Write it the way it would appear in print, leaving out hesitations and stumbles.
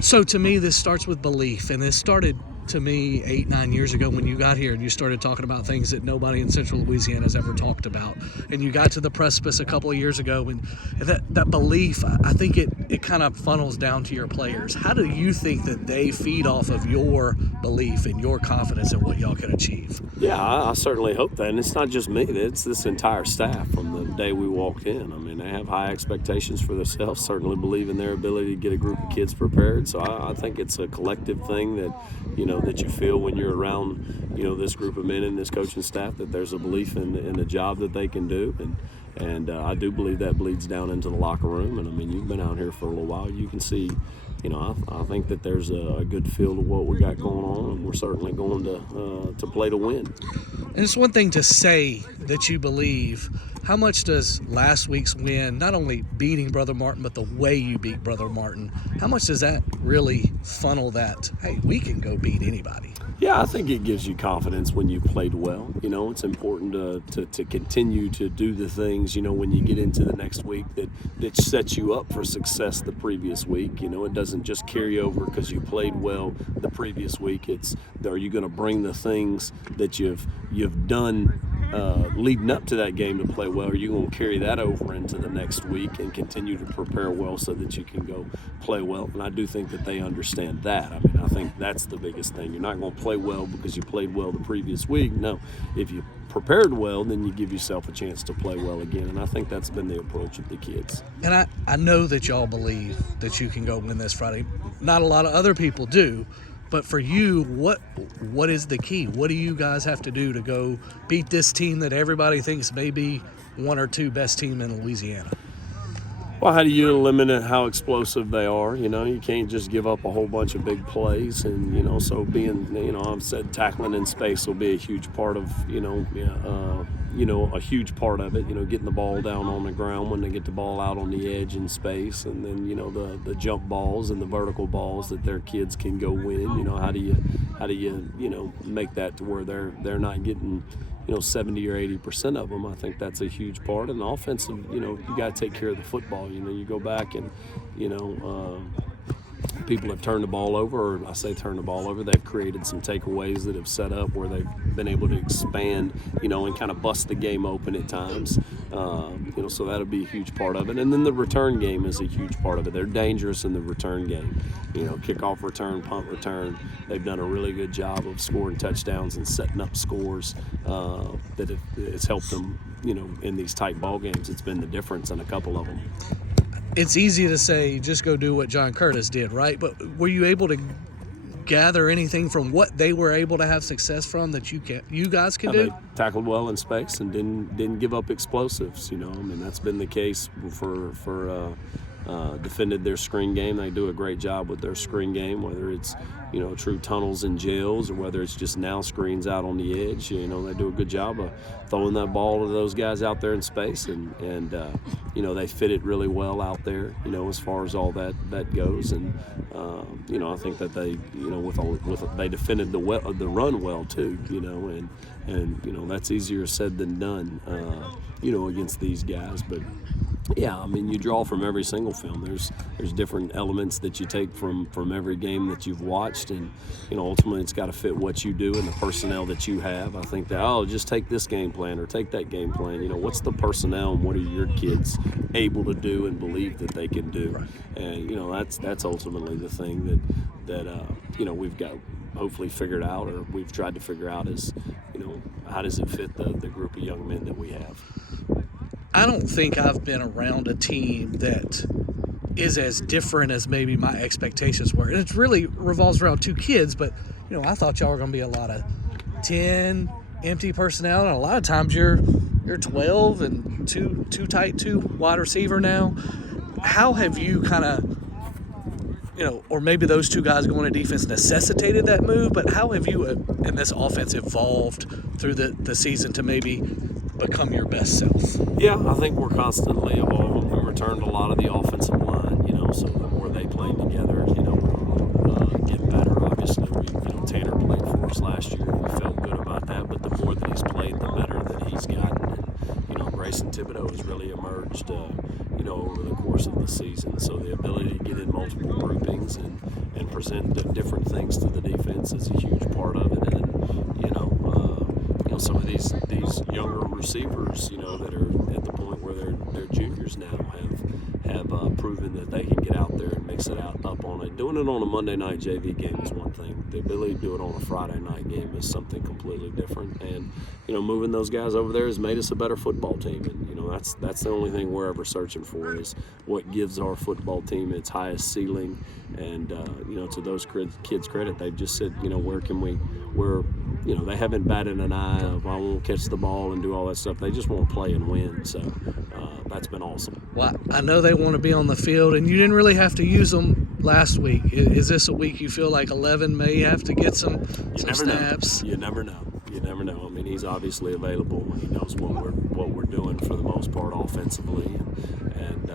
So to me, this starts with belief, and this started to me 8-9 years ago when you got here and you started talking about things that nobody in Central Louisiana has ever talked about. And you got to the precipice a couple of years ago, and that belief, I think it kind of funnels down to your players. How do you think that they feed off of your belief and your confidence in what y'all can achieve? Yeah, I certainly hope that. And it's not just me, it's this entire staff from the day we walked in. I mean, they have high expectations for themselves, certainly believe in their ability to get a group of kids prepared. So I think it's a collective thing that, that you feel when you're around, this group of men and this coaching staff, that there's a belief in the job that they can do. And I do believe that bleeds down into the locker room. And, I mean, you've been out here for a little while. You can see, I think that there's a good feel to what we got going on, and we're certainly going to play to win. And it's one thing to say that you believe. How much does last week's win, not only beating Brother Martin, but the way you beat Brother Martin, how much does that really funnel that, hey, we can go beat anybody? Yeah, I think it gives you confidence when you played well. It's important to continue to do the things, when you get into the next week that sets you up for success the previous week. It doesn't just carry over because you played well the previous week. It's, are you going to bring the things that you've done leading up to that game to play well? Are you going to carry that over into the next week and continue to prepare well so that you can go play well? And I do think that they understand that. I mean, I think that's the biggest thing. You're not going to play well because you played well the previous week. No, if you prepared well, then you give yourself a chance to play well again. And I think that's been the approach of the kids. And I know that y'all believe that you can go win this Friday. Not a lot of other people do. But for you, what is the key? What do you guys have to do to go beat this team that everybody thinks may be one or two best team in Louisiana? Well, how do you eliminate how explosive they are? You can't just give up a whole bunch of big plays. And, so being, I've said tackling in space will be a huge part of, a huge part of it, getting the ball down on the ground when they get the ball out on the edge in space. And then, the jump balls and the vertical balls that their kids can go win. How do you make that to where they're not getting, 70 or 80% of them. I think that's a huge part. And the offensive, you got to take care of the football. You go back and, people have turned the ball over, or I say turn the ball over, they've created some takeaways that have set up where they've been able to expand, and kind of bust the game open at times. So that'll be a huge part of it. And then the return game is a huge part of it. They're dangerous in the return game. Kickoff return, punt return. They've done a really good job of scoring touchdowns and setting up scores that it's helped them, in these tight ball games. It's been the difference in a couple of them. It's easy to say just go do what John Curtis did, right? But were you able to gather anything from what they were able to have success from that you guys can do? They tackled well in space and didn't give up explosives. That's been the case for defended their screen game. They do a great job with their screen game, whether it's true tunnels and jails or whether it's just now screens out on the edge. They do a good job of throwing that ball to those guys out there in space, and they fit it really well out there, as far as all that goes. And I think that they they defended the run well too, and that's easier said than done, against these guys. But yeah, you draw from every single film. There's different elements that you take from every game that you've watched, and ultimately it's got to fit what you do and the personnel that you have. I think that just take this game plan or take that game plan. What's the personnel and what are your kids able to do and believe that they can do? Right. And that's ultimately the thing that we've got hopefully figured out, or we've tried to figure out, is how does it fit the group of young men that we have. I don't think I've been around a team that is as different as maybe my expectations were. And it really revolves around two kids, but, I thought y'all were going to be a lot of 10 empty personnel, and a lot of times you're 12 and two tight, two wide receiver now. How have you kind of, or maybe those two guys going to defense necessitated that move, but how have you in this offense evolved through the season to maybe become your best self? Yeah, I think we're constantly evolving. We returned a lot of the offensive line, so the more they played together, we'll get better. Obviously, Tanner played for us last year, and we felt good about that, but the more that he's played, the better that he's gotten. And, Grayson Thibodeau has really emerged, over the course of the season. So the ability to get in multiple groupings and present different things to the defense is a huge part of it. And some of these younger receivers, that are at the point where they're juniors now, have proven that they can get out there and mix it up on it. Doing it on a Monday night JV game is one thing. The ability to do it on a Friday night game is something completely different. And moving those guys over there has made us a better football team. And that's the only thing we're ever searching for, is what gives our football team its highest ceiling. And to those kids' credit, they've just said, they haven't batted an eye of, I won't catch the ball and do all that stuff. They just want to play and win. So that's been awesome. Well, I know they want to be on the field, and you didn't really have to use them last week. Is this a week you feel like 11 may have to get some snaps? You never know. I mean, he's obviously available. He knows what we're doing for the most part offensively, and